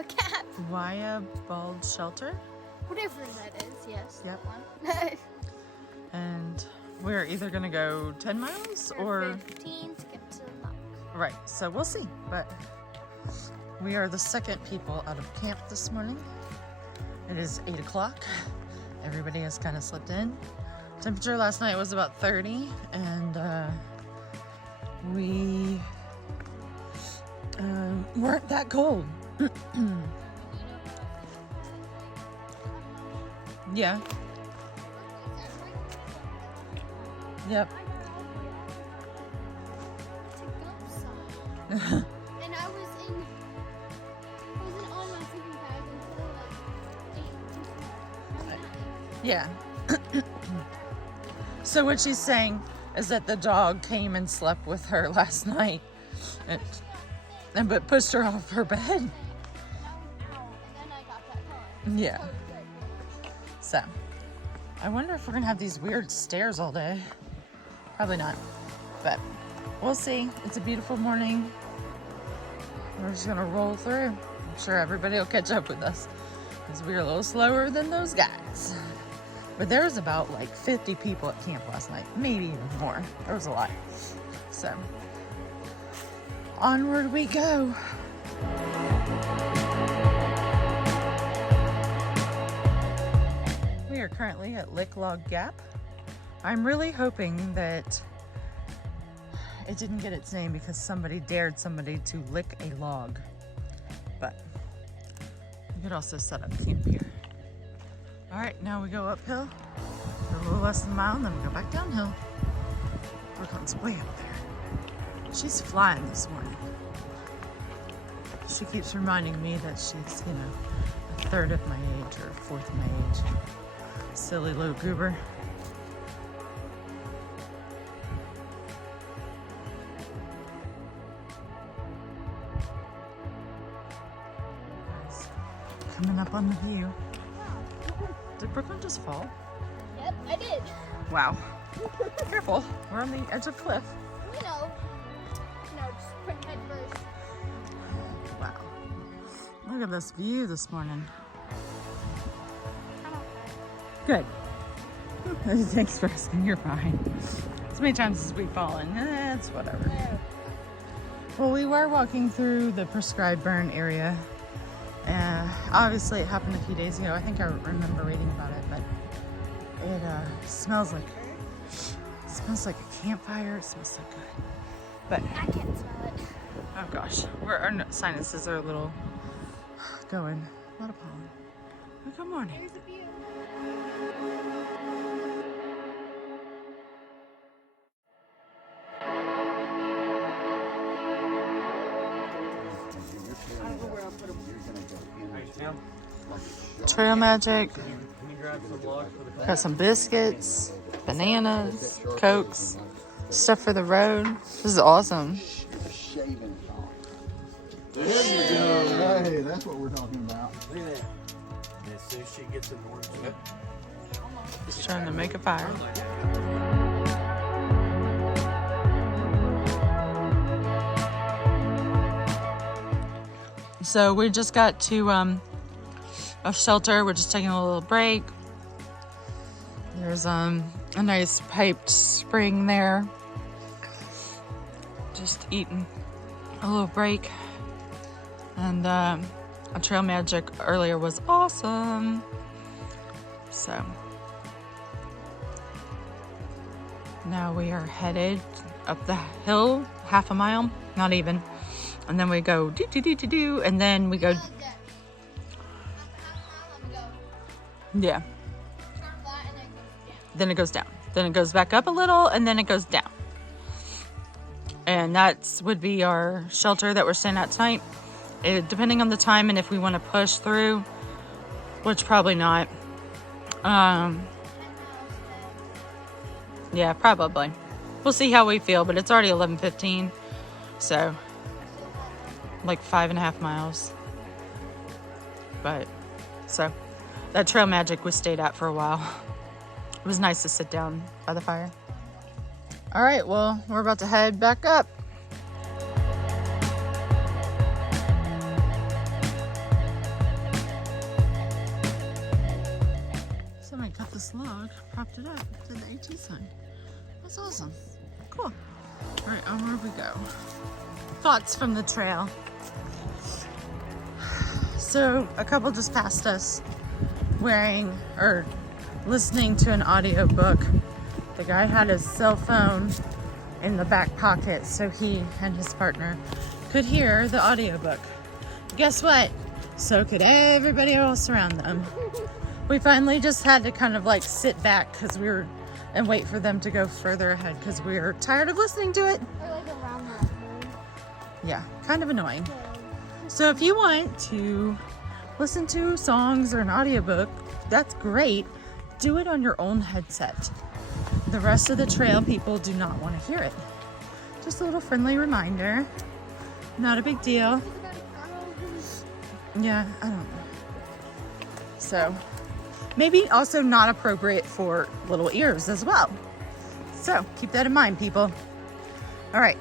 a cat. Waya Bald Shelter. Whatever that is, yes. Yep. That one. And we're either gonna go 10 miles or 15 to get to the lock. right. So we'll see. But we are the second people out of camp this morning. It is 8 o'clock. Everybody has kind of slept in. Temperature last night was about 30, and we weren't that cold. Yeah. Yep. And I wasn't on my sleeping bag until like 8. Yeah. So what she's saying is that the dog came and slept with her last night, but pushed her off her bed. And then I got back on. Yeah. So, I wonder if we're gonna have these weird stairs all day. Probably not, but we'll see. It's a beautiful morning. We're just gonna roll through. I'm sure everybody will catch up with us because we're a little slower than those guys. But there was about like 50 people at camp last night, maybe even more. There was a lot. So, onward we go. We are currently at Lick Log Gap. I'm really hoping that it didn't get its name because somebody dared somebody to lick a log. But we could also set up camp here. All right, now we go uphill for a little less than a mile, and then we go back downhill. Brooklyn's way up there. She's flying this morning. She keeps reminding me that she's, you know, a third of my age or a fourth of my age. Silly little goober. Coming up on the view. Did Brooklyn just fall? Yep, I did. Wow. Careful. We're on the edge of a cliff. You know, just put head first. Wow. Look at this view this morning. Good. Thanks for asking. You're fine. As many times as we've fallen, it's whatever. Well, we were walking through the prescribed burn area. Obviously, it happened a few days ago. I think I remember reading about it, but it smells like a campfire. It smells so good. But I can't smell it. oh gosh, our sinuses are a little going. A lot of pollen. Oh, good morning. There's a view. Trail Magic. Got some biscuits, bananas, Cokes, stuff for the road. This is awesome. There we go. Hey, that's what we're talking about. Look at that. As soon as she gets in the morning. Just trying to make a fire. So we just got to a shelter. We're just taking a little break. There's a nice piped spring there. Just eating a little break. And a Trail Magic earlier was awesome. So now we are headed up the hill, half a mile, not even. And then we go do, and then we go. Yeah. Then it goes down. Then it goes back up a little, and then it goes down. And that would be our shelter that we're staying at tonight. Depending on the time and if we want to push through, which probably not. Yeah, probably. We'll see how we feel, but it's already 11:15, so like 5.5 miles. But so that Trail Magic we stayed at for a while. It was nice to sit down by the fire. All right, well, we're about to head back up. this log propped it up to the AT sign. That's awesome. Cool. All right, onward we go. Thoughts from the trail. So a couple just passed us wearing or listening to an audiobook. The guy had his cell phone in the back pocket so he and his partner could hear the audiobook. Guess what? So could everybody else around them. We finally just had to kind of like sit back and wait for them to go further ahead because we were tired of listening to it. Or like around that room. Yeah, kind of annoying. So if you want to listen to songs or an audiobook, that's great. Do it on your own headset. The rest of the trail people do not want to hear it. Just a little friendly reminder. Not a big deal. Yeah, I don't know. So maybe also not appropriate for little ears as well. So keep that in mind, people. All right,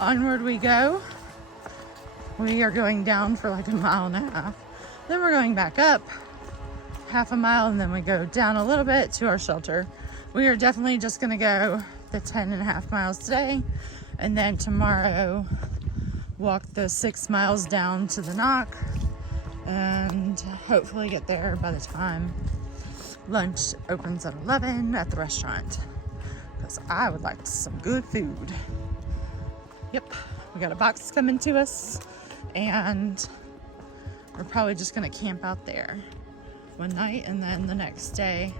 onward we go. We are going down for like 1.5 miles. Then we're going back up 1/2 mile, and then we go down a little bit to our shelter. We are definitely just gonna go the 10.5 miles today, and then tomorrow walk the 6 miles down to the knock, and hopefully get there by the time lunch opens at 11 at the restaurant, because I would like some good food. Yep, we got a box coming to us, and we're probably just gonna camp out there one night, and then the next day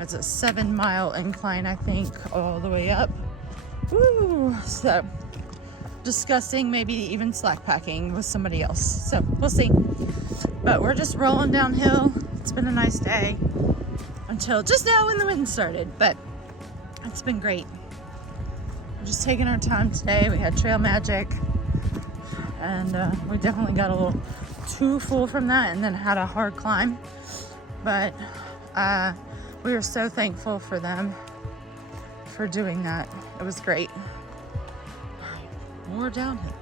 it's a 7-mile incline, I think, all the way up. Woo! So discussing maybe even slack packing with somebody else, so we'll see. But we're just rolling downhill. It's been a nice day until just now when the wind started, but it's been great. We're just taking our time today. We had trail magic, and we definitely got a little too full from that and then had a hard climb, but we were so thankful for them for doing that. It was great. More downhill.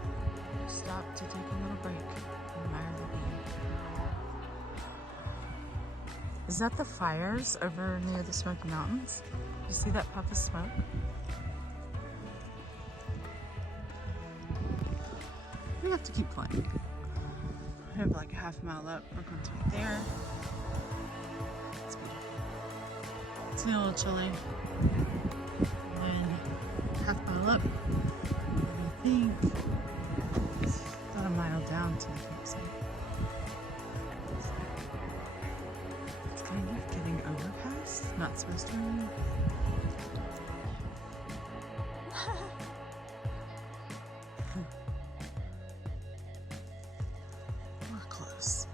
Stop to take a little break. Is that the fires over near the Smoky Mountains? You see that puff of smoke? We have to keep climbing. We have like a 1/2 mile up. We're going to be there. It's beautiful. It's a little chilly. And then 1/2 mile up. I think it's about 1 mile down to the campsite. It's kind of getting overcast. Not supposed to rain. We're close.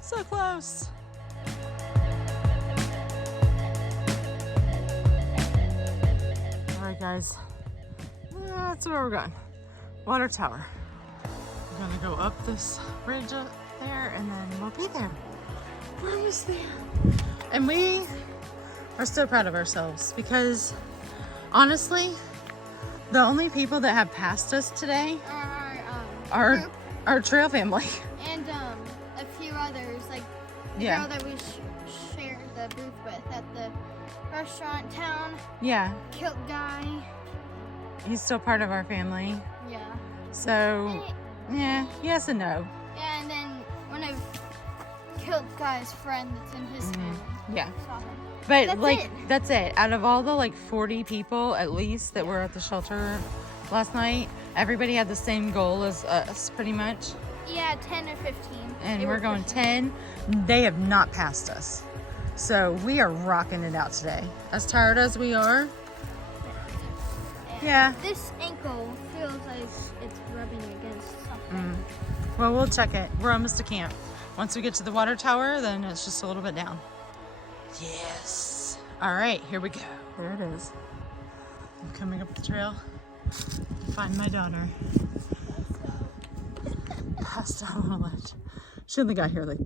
So close. All right, guys. That's where we're going. Water tower. We're gonna go up this ridge up there, and then we'll be there. We're almost there. And we are so proud of ourselves because honestly, the only people that have passed us today are group our trail family. and a few others, like the Yeah. girl that we shared the booth with at the restaurant town, Yeah, kilt guy. he's still part of our family. Yeah. So, yeah, yes and no. Yeah, and then one of kilt guy's friend that's in his family. Yeah. Saw him. But That's like, it. that's it. Out of all the like 40 people at least that were at the shelter last night, everybody had the same goal as us pretty much. Yeah, 10 or 15. And They we're were going pushing. 10. They have not passed us. So we are rocking it out today. As tired as we are. And Yeah. This ankle feels like it's rubbing against something. Well, we'll check it. We're almost to camp. Once we get to the water tower, then it's just a little bit down. Yes. All right, here we go. There it is. I'm coming up the trail to find my daughter. Passed out on a ledge. She only got here like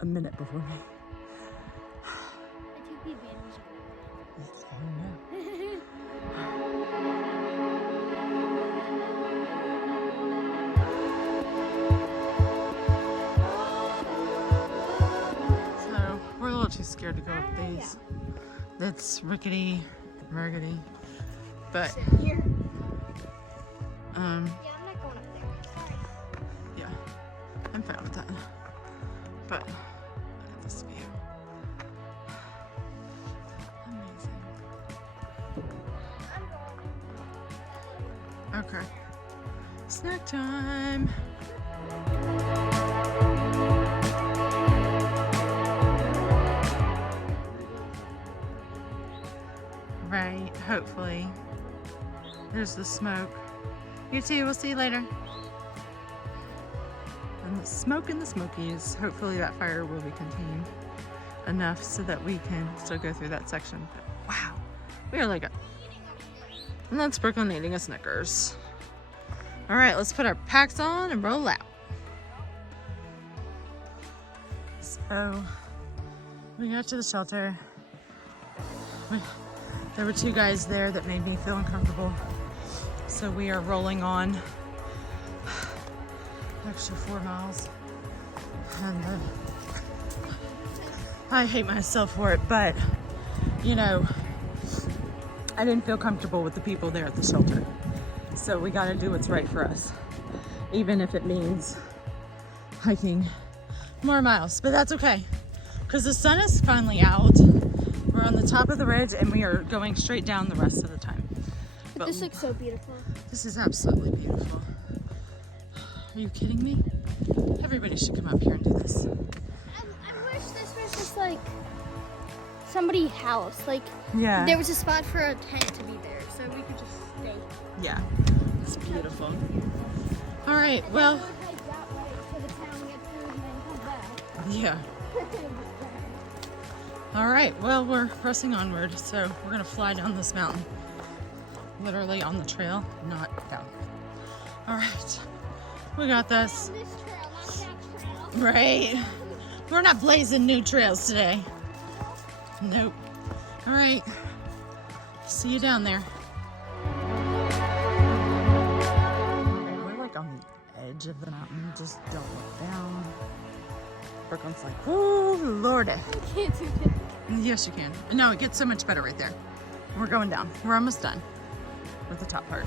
a minute before me. I took the advantage of I don't know. it. So we're a little little too scared to go up these. That's rickety, murgety. But Here. um, Yeah, I'm not going up there. yeah, I'm fine with that. But look at this view. Amazing. Okay. Snack time. Right, hopefully. There's the smoke. You too, we'll see you later. And the smoke in the Smokies. Hopefully that fire will be contained enough so that we can still go through that section. But wow, we are like a... And that's Brooklyn eating a Snickers. All right, let's put our packs on and roll out. So, we got to the shelter. There were two guys there that made me feel uncomfortable. So we are rolling on extra 4 miles. And I hate myself for it, but you know, I didn't feel comfortable with the people there at the shelter. So we gotta do what's right for us, even if it means hiking more miles, but that's okay. Because the sun is finally out. We're on the top of the ridge and we are going straight down the rest of the time. But This looks so beautiful. this is absolutely beautiful. Are you kidding me? Everybody should come up here and do this. I wish this was just like somebody's house. Like Yeah. there was a spot for a tent to be there, so we could just stay. Yeah. It's beautiful. All right, well, And then we would hike that way to the town, get food, and then come back. yeah. All right, well, we're pressing onward, so we're gonna fly down this mountain. Literally on the trail, not down. All right, we got this. This trail, not that trail. Right. We're not blazing new trails today. Nope. All right, see you down there. We're like on the edge of the mountain, just don't look down. Brooklyn's like, oh, Lordy. I can't do that. Yes, you can. No, it gets so much better right there. We're going down. We're almost done with the top part.